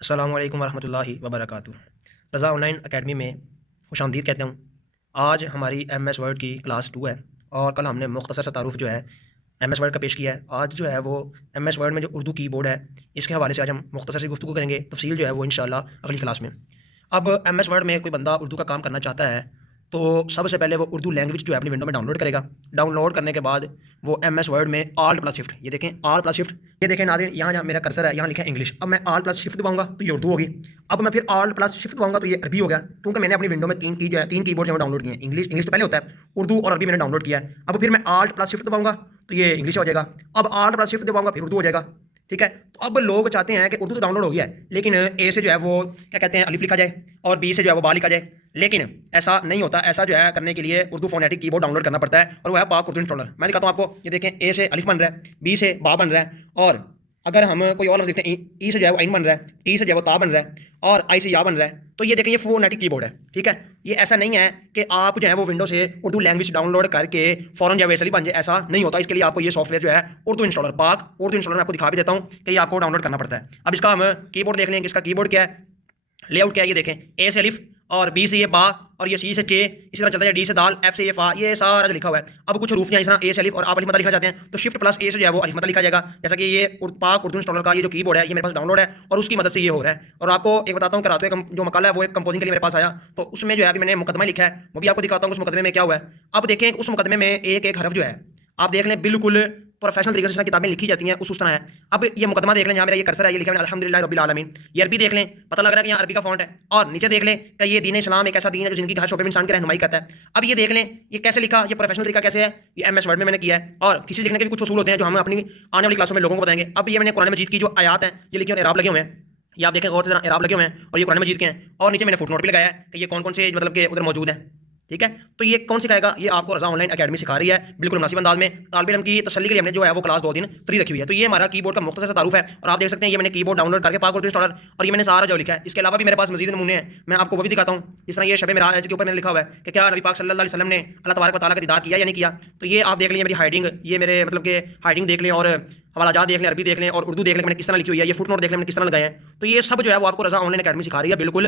السلام علیکم ورحمۃ اللہ وبرکاتہ۔ رضا آن لائن اکیڈمی میں خوش آمدید کہتے ہوں۔ آج ہماری ایم ایس ورڈ کی کلاس 2 ہے اور کل ہم نے مختصر سا تعارف جو ہے ایم ایس ورڈ کا پیش کیا ہے۔ آج جو ہے وہ ایم ایس ورڈ میں جو اردو کی بورڈ ہے اس کے حوالے سے آج ہم مختصر سی گفتگو کریں گے، تفصیل جو ہے وہ انشاءاللہ اگلی کلاس میں۔ اب ایم ایس ورڈ میں کوئی بندہ اردو کا کام کرنا چاہتا ہے تو سب سے پہلے وہ اردو لینگویج جو ہے اپنی ونڈو میں ڈاؤن لوڈ کرے گا۔ ڈاؤن لوڈ کرنے کے بعد وہ ایم ایس ورڈ میں آل پلس شفٹ، یہ دیکھیں آل پلس شفٹ، یہ دیکھیں ناظرین یہاں جہاں میرا کرسر ہے یہاں لکھا ہے انگلش۔ اب میں آل پلس شفٹ دباؤں گا تو یہ اردو ہوگی۔ اب میں پھر آل پلس شفٹ دباؤں گا تو یہ عربی ہو گیا، کیونکہ میں نے اپنی ونڈو میں تین کی بورڈ جو ڈاؤن لوڈ کیے ہیں۔ انگلش تو پہلے ہوتا ہے، اردو اور عربی میں نے ڈاؤن لوڈ کیا ہے۔ اب پھر میں آل پلس شفٹ دباؤں گا تو یہ انگلش ہو جائے گا۔ اب آل پلس شفٹ دباؤں گا پھر اردو ہو جائے گا، ٹھیک ہے۔ تو اب لوگ چاہتے ہیں کہ اردو تو ڈاؤن لوڈ ہو گیا ہے لیکن اے سے جو ہے وہ کیا کہتے ہیں الف لکھا جائے اور بی سے جو ہے وہ با لکھا جائے، لیکن ایسا نہیں ہوتا۔ ایسا جو ہے کرنے کے لیے اردو فونیٹک کی بورڈ ڈاؤن لوڈ کرنا پڑتا ہے اور وہ ہے پاک اردو انسٹالر۔ میں دکھاتا ہوں آپ کو، یہ دیکھیں اے سے الف بن رہا ہے، بی سے با بن رہا ہے، اور اگر ہم کوئی اور لفظ دیکھتے ہیں ای سے جو ہے وہ عین بن رہا ہے، ٹی سے جو ہے وہ تا بن رہا ہے، اور آئی سے یا بن رہا ہے۔ تو یہ دیکھیں یہ فونیٹک کی بورڈ ہے، ٹھیک ہے۔ یہ ایسا نہیں ہے کہ آپ جو ہے وہ ونڈو سے اردو لینگویج ڈاؤن لوڈ کر کے فوراً جو ہے ویسے ہی بن جائے، ایسا نہیں ہوتا۔ اس کے لیے آپ کو یہ سافٹ ویئر جو ہے اردو انسٹالر، پاک اردو انسٹالر میں آپ کو دکھا بھی دیتا ہوں کہ یہ آپ کو ڈاؤن لوڈ کرنا پڑتا ہے۔ اب اس کا ہم کی بورڈ دیکھ لیں کہ اس کا کی بورڈ کیا ہے، لے آؤٹ کیا ہے۔ یہ دیکھیں اے سے الف اور بی سے یہ با اور یہ سی سے چے، اسی طرح چلتا ہے ڈی سے دال، ایف سے یہ فا، یہ سارا جو لکھا ہوا ہے۔ اب کچھ حروف ہیں اس طرح اے سے الف اور آپ الف مدہ لکھنا چاہتے ہیں تو شفٹ پلس اے سے جو ہے وہ الف مدہ لکھا جائے گا، جیسا کہ یہ پاک اردو انسٹالر کا یہ جو کی بورڈ ہے یہ میرے پاس ڈاؤن لوڈ ہے اور اس کی مدد سے یہ ہو رہا ہے۔ اور آپ کو ایک بتاتا ہوں، کراتو جو مقالہ ہے وہ ایک کمپوزنگ کے لیے میرے پاس آیا تو اس میں جو ہے ابھی میں نے مقدمہ لکھا ہے، وہ بھی آپ کو دکھاتا ہوں اس مقدمے میں کیا ہوا ہے۔ اب دیکھیں اس مقدمے میں ایک ایک حرف جو ہے آپ دیکھ لیں بالکل پروفیشنل طریقے سے کتابیں لکھی جاتی ہیں اس طرح ہے۔ اب یہ مقدمہ دیکھ لیں، جہاں میرا یہ کرسر ہے یہ لکھا ہے الحمدللہ رب العالمین، یہ عربی دیکھ لیں، پتہ لگ رہا ہے کہ یہاں عربی کا فونٹ ہے، اور نیچے دیکھ لیں کہ یہ دین اسلام ایک ایسا دین ہے جو زندگی کے ہر شعبے میں انسان کی رہنمائی کرتا ہے۔ اب یہ دیکھ لیں یہ کیسے لکھا، یہ پروفیشنل طریقہ کیسے ہے، یہ ایم ایس ورڈ میں نے کیا ہے۔ اور تھیسس لکھنے کے بھی کچھ اصول ہوتے ہیں جو ہم اپنی آنے والی کلاسوں میں لوگوں کو بتائیں گے۔ اب یہ میں نے قرآن مجید کی جو آیات ہیں یہ لکھی ہیں، اعراب لگے ہوئے ہیں، یہ آپ دیکھیں غور سے، اعراب لگے ہوئے ہیں اور یہ قرآن مجید کے ہیں، اور نیچے میں نے فٹ نوٹ بھی لگایا ہے کہ یہ کون کون سے مطلب کہ ادھر موجود ہیں، ٹھیک ہے۔ تو یہ کون سکھائے گا، یہ آپ کو رضا آن لائن اکیڈمی سکھا رہی ہے بالکل مناسب انداز میں۔ طالب علم کی تسلی کے لیے ہم نے جو ہے وہ کلاس 2 دن فری رکھی ہوئی ہے۔ تو یہ ہمارا کی بورڈ کا مختصر تعارف ہے اور آپ دیکھ سکتے ہیں یہ میں نے کی بورڈ ڈاؤن لوڈ کر کے پاک اردو انسٹالر اور یہ میں نے سارا جو لکھا ہے۔ اس کے علاوہ بھی میرے پاس مزید نمونے ہیں، میں آپ کو وہ بھی دکھاتا ہوں۔ جس طرح یہ شب معراج کے اوپر میں نے لکھا ہوا ہے کہ کیا نبی پاک صلی اللہ علیہ وسلم نے اللہ تبارک و تعالیٰ کا دیدار کیا یا نہیں کیا۔ تو یہ آپ دیکھ لیں میری ہائڈنگ، یہ میرے مطلب کہ ہائڈنگ دیکھ لیں اور حوالہ جات دیکھ لیں، عربی دیکھ لیں اور اردو دیکھ لیں کہ میں نے کس طرح لکھی ہوئی ہے، یہ فٹ نوٹ دیکھ لیں میں نے کس طرح لگائے ہیں۔ تو یہ سب جو ہے وہ آپ کو رضا آن لائن اکیڈمی سکھا رہی ہے بالکل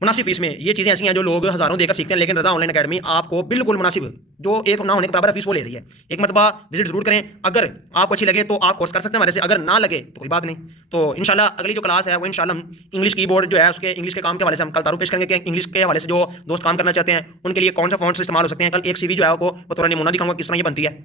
مناسب فیس میں۔ یہ چیزیں ایسی ہیں جو لوگ ہزاروں دے کر سیکھتے ہیں، لیکن رضا آن لائن اکیڈمی آپ کو بالکل مناسب جو ایک نہ ہونے کے برابر فیس وہ لے رہی ہے۔ ایک مرتبہ وزٹ ضرور کریں، اگر آپ کو اچھی لگے تو آپ کورس کر سکتے ہیں ہمارے سے، اگر نہ لگے تو کوئی بات نہیں۔ تو انشاءاللہ اگلی جو کلاس ہے وہ انشاءاللہ ہم انگلش کی بورڈ جو ہے اس کے انگلش کے کام کے حوالے سے ہم کل تعارف پیش کریں گے کہ انگلش کے حوالے سے جو دوست کام کرنا چاہتے ہیں ان کے لیے کون سا فونٹس استعمال ہو سکتے ہیں۔ کل ایک سی وی جو ہے وہ بطور نمونہ دکھاؤں گا کس طرح یہ بنتی ہے۔